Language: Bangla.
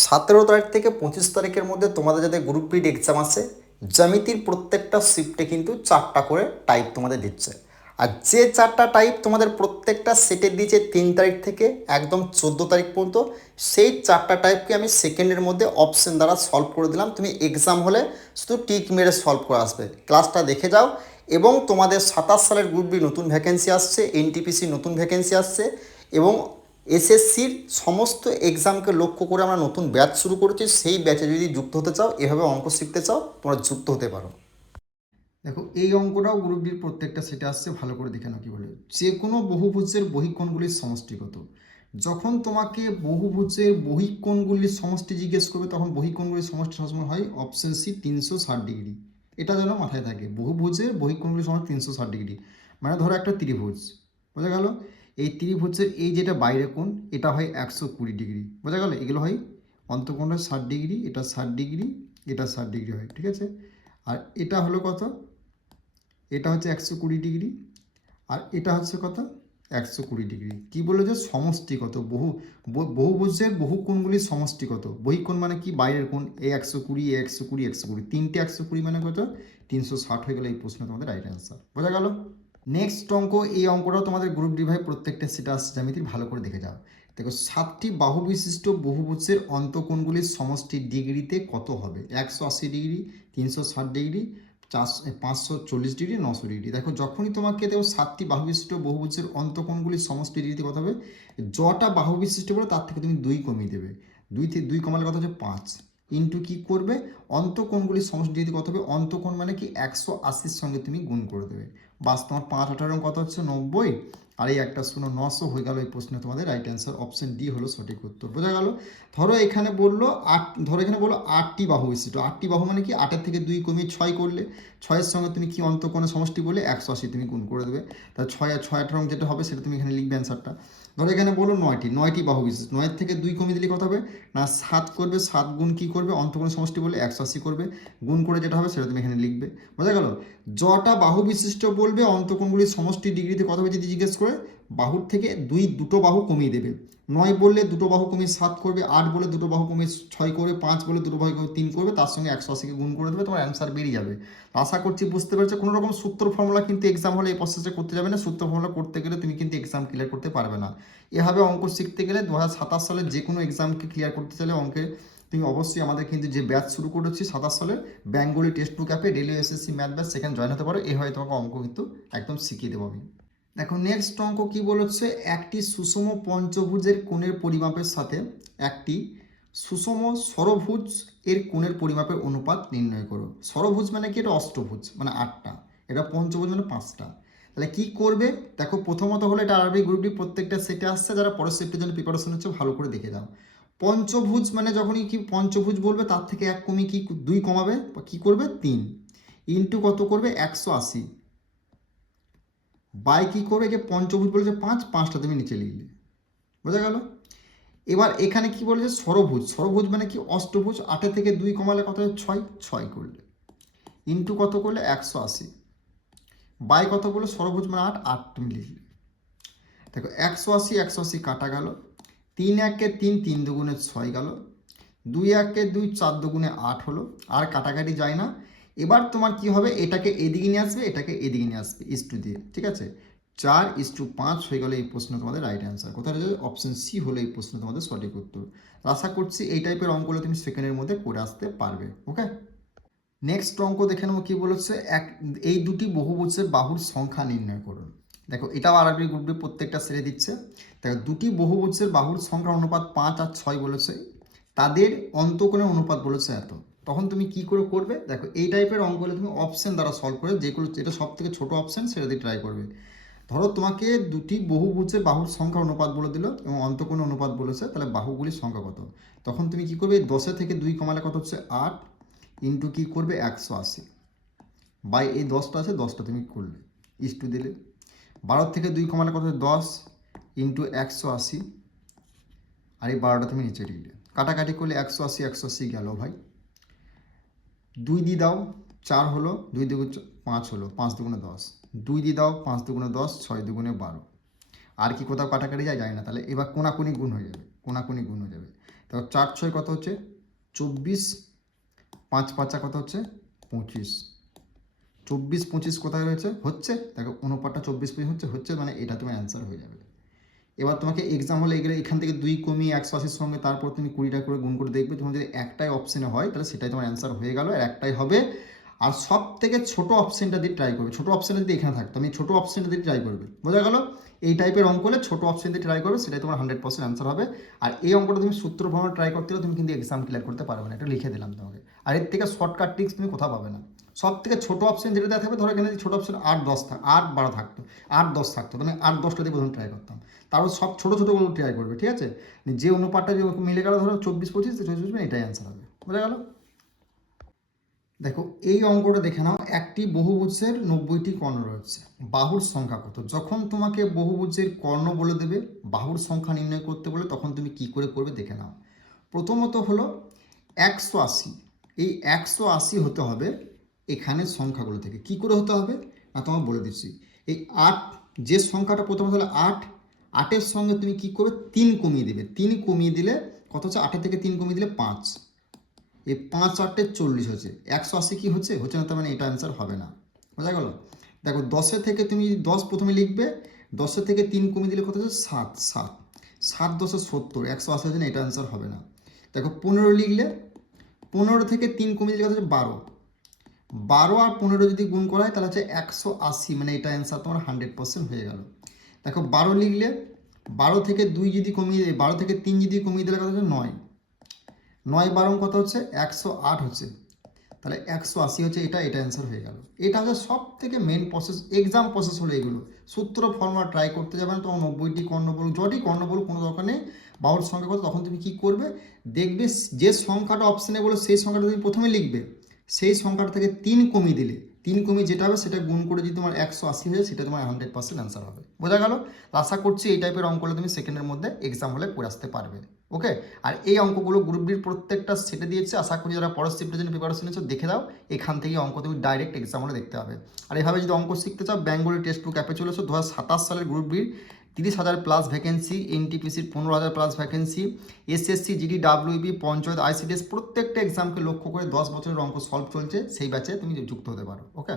17 তারিখ থেকে 25 তারিখের মধ্যে তোমাদের যাদের গ্রুপ বি এক্সাম আছে, জ্যামিতির প্রত্যেকটা শিফটে কিন্তু 4টা করে টাইপ তোমাদের দিচ্ছে। আর যে 4টা টাইপ তোমাদের প্রত্যেকটা সেটে দিয়েছে 3 তারিখ থেকে একদম 14 তারিখ পর্যন্ত, সেই 4টা টাইপকে আমি সেকেন্ডের মধ্যে অপশন দ্বারা সলভ করে দিলাম। তুমি এক্সাম হলে শুধু টিক মেরে সলভ করে আসবে। ক্লাসটা দেখে যাও। এবং তোমাদের 27 সালের গ্রুপ বি নতুন ভ্যাকেন্সি আসছে, এনটিপিসি নতুন ভ্যাকেন্সি আসছে, এবং এসএসসির সমস্ত এক্সামকে লক্ষ্য করে আমরা নতুন ব্যাচ শুরু করেছি। সেই ব্যাচে যদি যুক্ত হতে চাও, এভাবে অঙ্ক শিখতে চাও, তোমরা যুক্ত হতে পারো। দেখো, এই অঙ্কটাও গ্রুপ ডির প্রত্যেকটা সেটে আসছে, ভালো করে দেখে নাও কি বলে। যে কোনো বহুভুজের বহিঃকোণগুলির সমষ্টি কত? যখন তোমাকে বহুভুজের বহিঃকোণগুলির সমষ্টি জিজ্ঞেস করবে, তখন বহিঃকোণগুলির সমষ্টি সবসময় হয় অপশন সি 360 ডিগ্রি। এটা যেন মাথায় থাকে, বহুভুজের বহিঃকোণগুলির সমষ্টি 360 ডিগ্রি। মানে ধরো একটা ত্রিভুজ, বোঝা গেল? এই ত্রিভুজের এই যেটা বাইরে কোণ, এটা হয় 120 ডিগ্রি, বোঝা গেল? এগুলো হয় অন্তঃকোণ হয় 60 ডিগ্রি, এটা 60 ডিগ্রি, এটা 60 ডিগ্রি হয়, ঠিক আছে? আর এটা হলো কত? এটা হচ্ছে 120 ডিগ্রি, আর এটা হচ্ছে কত? 120 ডিগ্রি। কি বলে যে সমষ্টি কত? বহুভুজের বহুকোণগুলির সমষ্টি কত? বহিঃকোণ মানে কি? বাইরের কোণ। এই 120, 120, 120, তিনটে 120 মানে কত? 360 হয়ে গেলে এই প্রশ্ন তোমাদের রাইট অ্যান্সার। বোঝা গেল? নেক্সট অঙ্ক, এই অঙ্কটাও তোমাদের গ্রুপ ডি ভাই প্রত্যেকটা সেটা আসছে জ্যামিতির, ভালো করে দেখে যাও। দেখো, 7টি বাহু বিশিষ্ট বহুভুজের অন্তঃকোণগুলির সমষ্টি ডিগ্রিতে কত হবে? 180 ডিগ্রি, 360 ডিগ্রি, 540 ডিগ্রি, 900 ডিগ্রি। দেখো, যখনই তোমাকে দেখো 7টি বাহু বিশিষ্ট বহুভুজের অন্তঃকোণগুলির সমষ্টি ডিগ্রিতে কত হবে, যটা বাহু বিশিষ্ট বলে তার থেকে তুমি 2 কমিয়ে দেবে। 2 কমালে কত হচ্ছে? 5। ইন্টু কি করবে? অন্তঃকোণগুলির সমষ্টি ডিগ্রিতে কত হবে? অন্তঃকোণ মানে কি? 180-র সঙ্গে তুমি গুণ করে দেবে। বাস, তোমার 5 কত হচ্ছে? 90। আর এই একটা 900 হয়ে গেল এই প্রশ্নে তোমাদের রাইট অ্যান্সার। অপশন ডি হলো সঠিক উত্তর। বোঝা গেল? ধরো এখানে বললো 8, ধরো এখানে বললো 8টি বাহু বিশিষ্ট। 8টি বাহু মানে কি? 8-এর থেকে 2 কমিয়ে 6 করলে, 6-এর সঙ্গে তুমি কি অন্তঃকোণের সমষ্টি বলে 180 তুমি গুণ করে দেবে। তাহলে 6 আর 6 যেটা হবে সেটা তুমি এখানে লিখবে অ্যান্সারটা। ধরো এখানে বলো 9টি বাহু বিশিষ্ট। 9-এর থেকে 2 কমিয়ে দিলে কত হবে? না 7 করবে। 7 গুণ কি করবে? অন্তঃকোণের সমষ্টি বলে 180 করবে, গুণ করে যেটা হবে সেটা তুমি এখানে লিখবে। বোঝা গেল? যটা বাহু বিশিষ্ট বলবে অন্তঃকোণগুলির সমষ্টি ডিগ্রিতে কত হবে যদি জিজ্ঞেস করে, বাহুর থেকে দুটো বাহু কমিয়ে দেবে। 9 বললে দুটো বাহু কমিয়ে 7 করবে, 8 বলে দুটো বাহু কমিয়ে 6 করবে, 5 বলে দুটো বাহু কমিয়ে 3 করবে, তার সঙ্গে 180কে গুণ করে দেবে, তোমার অ্যান্সার বেরিয়ে যাবে। আশা করছি বুঝতে পেরেছো। কোনো রকম সূত্র ফর্মুলা কিন্তু এক্সাম হলে এই প্রসেসে করতে যাবে না। সূত্র ফর্মুলা করতে গেলে তুমি কিন্তু এক্সাম ক্লিয়ার করতে পারবে না। এভাবে অঙ্ক শিখতে গেলে 2027 সালে যে কোনো এক্সামকে ক্লিয়ার করতে চাইলে অঙ্কে তুমি অবশ্যই আমাদের কিন্তু যে ব্যাচ শুরু করেছি 27 সালের বেঙ্গলি টেক্সট বুক অ্যাপে ডেলি এসএসসি ম্যাথ ব্যাচ, সেখানে জয়েন হতে পারো। এভাবে তোমাকে অঙ্ক কিন্তু একদম শিখিয়ে দেবো আমি। দেখো, নেক্সট অঙ্ক কি বলেছে, একটি সুষম পঞ্চভুজের কোণের পরিমাপের সাথে একটি সুষম ষড়ভুজ এর কোণের পরিমাপের অনুপাত নির্ণয় করো। ষড়ভুজ মানে কি? এটা অষ্টভুজ মানে 8টা, এটা পঞ্চভুজ মানে 5টা। তাহলে কি করবে? দেখো, প্রথমত হলো এটা আরবি গ্রুপ ডি প্রত্যেকটা সেটে আসছে, যারা পরের সেটের জন্য প্রিপারেশন হচ্ছে ভালো করে দেখে দাও। পঞ্চভুজ মানে যখনই কি পঞ্চভুজ বলবে তার থেকে 1 কমিয়ে কি 2 কমাবে, কি করবে? 3 ইন্টু কত করবে? 180 বাই কি করবে? যে পঞ্চভুজ বলেছে 5টা তুমি নিচে লিখলে। বোঝা গেল? এবার এখানে কি বলেছে? ষড়ভুজ। ষড়ভুজ মানে কি? অষ্টভুজ। 8 থেকে 2 কমালে কত হয়? 6 করলে ইন্টু কত করলে? 180 বাই কত বলে? ষড়ভুজ মানে 8 তুমি লিখলে। দেখো, 180 180 কাটা গেল, 3 1 3, 3 দুগুণে 6 গেল, 2 1 2, 4 দুগুণে 8 হলো। আর কাটাকাটি যায় না। এবার তোমার কি হবে? এটাকে এদিকে নিয়ে আসবে, এটাকে এদিকে নিয়ে আসবে ইস্টু দিয়ে, ঠিক আছে? 4:5 হয়ে গেলে এই প্রশ্ন তোমাদের রাইট অ্যান্সার। কোথায় রয়েছে? অপশন সি হলো এই প্রশ্ন তোমাদের সঠিক উত্তর। আশা করছি এই টাইপের অঙ্কগুলো তুমি সেকেন্ডের মধ্যে করে আসতে পারবে। ওকে, নেক্সট অঙ্ক দেখে নেবো কি বলেছে। এই দুটি বহুভুজের বাহুর সংখ্যা নির্ণয় করুন। দেখো, এটাও আরবি গ্রুপে প্রত্যেকটা সেরে দিচ্ছে। দেখো, দুটি বহুভুজের বাহুর সংখ্যা অনুপাত 5 আর 6 বলেছে, তাদের অন্তঃকোণের অনুপাত বলেছে এত। তখন তুমি কি করে করবে? দেখো, এই টাইপের অঙ্কগুলো তুমি অপশন দ্বারা সলভ করে, যেগুলো যেটা সব থেকে ছোটো অপশন সেটা দিয়ে ট্রাই করবে। ধরো তোমাকে দুটি বহুভুজের বাহুর সংখ্যা অনুপাত বলে দিল এবং অন্তঃকোণের অনুপাত বলেছে, তাহলে বাহুগুলির সংখ্যা কত? তখন তুমি কি করবে? 10 থেকে 2 কমালে কত হচ্ছে? 8 ইন্টু কি করবে? 180 বাই এই 10টা আছে, 10টা তুমি করলে ইস্টু দিলে। 12 থেকে 2 কমালে কত? 10 ইন্টু 180, আর এই 12টা তুমি নিচে দিলে। কাটাকাটি করলে 180 180 গেল ভাই। 2 দিয়ে দাও, 4 হলো, 2 দুগুণ 5 হলো, 5 দুগুণে 10, 2 দিয়ে দাও, 5 দুগুণে 10, 6 দুগুণে 12। আর কি কোথাও কাটাকাটি যায় না। তাহলে এবার কোনাকুনি গুণ হয়ে যাবে, কোনাকুনি গুণ হয়ে যাবে। দেখো 4 6 কত হচ্ছে 24, 5 5 কত হচ্ছে 25, 24 25 কোথায় রয়েছে হচ্ছে, দেখো অনুপাতটা 24 25 হচ্ছে মানে এটা তোমার অ্যান্সার হয়ে যাবে। এবার তোমাকে এক্সাম হলে এগুলো এখান থেকে 2 কমিয়ে 180 সঙ্গে তারপর তুমি 20টা করে গুণ করে দেখবে, তোমার যদি একটাই অপশানে হয় তাহলে সেটাই তোমার অ্যান্সার হয়ে গেল, আর একটাই হবে। আর সব থেকে ছোট অপশানটা দিয়ে ট্রাই করবে, ছোটো অপশানটা যদি এখানে থাকতো আমি ছোটো অপশানটা দিয়ে ট্রাই করবে, বোঝা গেল? এই টাইপের অঙ্ক হলে ছোটো অপশান দিয়ে ট্রাই করবে, সেটাই তোমার 100% অ্যান্সার হবে। আর এই অঙ্কটা তুমি সূত্র ফর্মে ট্রাই করতে হলে তুমি কিন্তু এক্সাম ক্লিয়ার করতে পারবে না, এটা লিখে দিলাম তোমাকে। আর এর থেকে শর্টকাট ট্রিক্স তুমি কোথাও পাবে না। সব থেকে ছোটো অপশান যেটা দেওয়া থাকবে, ধরো এখানে ছোটো অপশান 8 10 8 12 থাকতো, 8 10 থাকতো, মানে 8 10টা দিয়ে প্রথমে ট্রাই করতাম, তারপর সব ছোটো ছোটোগুলো ট্রাই করবে, ঠিক আছে? যে অনুপাতটা যে মিলে গেল, ধরো 24 25 24 25 এটাই অ্যান্সার হবে, বোঝা গেল? দেখো এই অঙ্কটা দেখে নাও, একটি বহুভুজের 90টি কর্ণ রয়েছে, বাহুর সংখ্যা কত? যখন তোমাকে বহুভুজের কর্ণ বলে দেবে, বাহুর সংখ্যা নির্ণয় করতে বলে, তখন তুমি কি করে করবে দেখে নাও। প্রথমত হলো 180, এই 180 হতে হবে এখানে সংখ্যাগুলো থেকে। কি করে হতে হবে না তোমাকে বলে দিচ্ছি। এই 8, যে সংখ্যাটা প্রথমত হলো 8, 8-এর সঙ্গে তুমি কি করবে 3 কমিয়ে দেবে, 3 কমিয়ে দিলে কত হচ্ছে, 8 থেকে 3 কমিয়ে দিলে 5, এই 5 8 40 হচ্ছে, 180 কি হচ্ছে না, তার মানে এটা অ্যান্সার হবে না, বোঝা গেল? দেখো 10 থেকে তুমি 10 প্রথমে লিখবে, 10 থেকে 3 কমিয়ে দিলে কত হচ্ছে 7 7 7 10 70, 180 হচ্ছে না, এটা অ্যান্সার হবে না। দেখো 15 লিখলে, 15 থেকে 3 কমিয়ে দিলে কত হচ্ছে 12, 12 আর 15 যদি গুণ করা হয় তাহলে হচ্ছে 180, মানে এটা অ্যান্সার তোমার 100% হয়ে গেল। দেখো 12 লিখলে, 12 থেকে 2 যদি কমিয়ে, 12 থেকে 3 যদি কমিয়ে দিলে কত হচ্ছে 9, 9 12 কত হচ্ছে 108 হচ্ছে, তাহলে 180 হচ্ছে, এটা অ্যান্সার হয়ে গেল। এটা হচ্ছে সব থেকে মেন প্রসেস, এক্সাম প্রসেস হলো এগুলো। সূত্র ফর্মুলা ট্রাই করতে যাবে না, তোমার 90টি কর্ণ বল, যটি কর্ণ বল কোনো দরকার নেই, বাহুর সংখ্যা কত, তখন তুমি কী করবে দেখবে, যে সংখ্যাটা অপশানে বলো সেই সংখ্যাটা তুমি প্রথমে লিখবে, সেই সংখ্যাটা থেকে 3 কমিয়ে দিলে, 3 কমিয়ে যেটা হবে সেটা গুণ করে যদি তোমার 180 হয়ে যায়, সেটা তোমার 100% অ্যান্সার হবে, বোঝা গেল? আশা করছি এই টাইপের অঙ্কগুলো তুমি সেকেন্ডের মধ্যে এক্সাম হলে করে আসতে পারবে। ওকে, আর এই অঙ্কগুলো গ্রুপ ডির প্রত্যেকটা সেটে দিয়েছে, আশা করি যারা পরের শিফটের জন্য প্রিপারেশন নিচ্ছ দেখে দাও, এখান থেকে অঙ্ক তুমি ডাইরেক্ট এক্সাম হলে দেখতে হবে। আর এইভাবে যদি অঙ্ক শিখতে চাও, বেঙ্গলি টেক্সট বুক অ্যাপে চলে এসো, 2027 সালের গ্রুপ ডির 30,000 প্লাস ভ্যাকেন্সি, এনটিপিসির 15,000 plus vacancy, SSC GD WB panchayat ICDS প্রত্যেকটা এক্সামকে লক্ষ্য করে 10 বছরের অঙ্ক সলভ চলছে, সেই ব্যাচে তুমি যুক্ত হতে পারো। ওকে।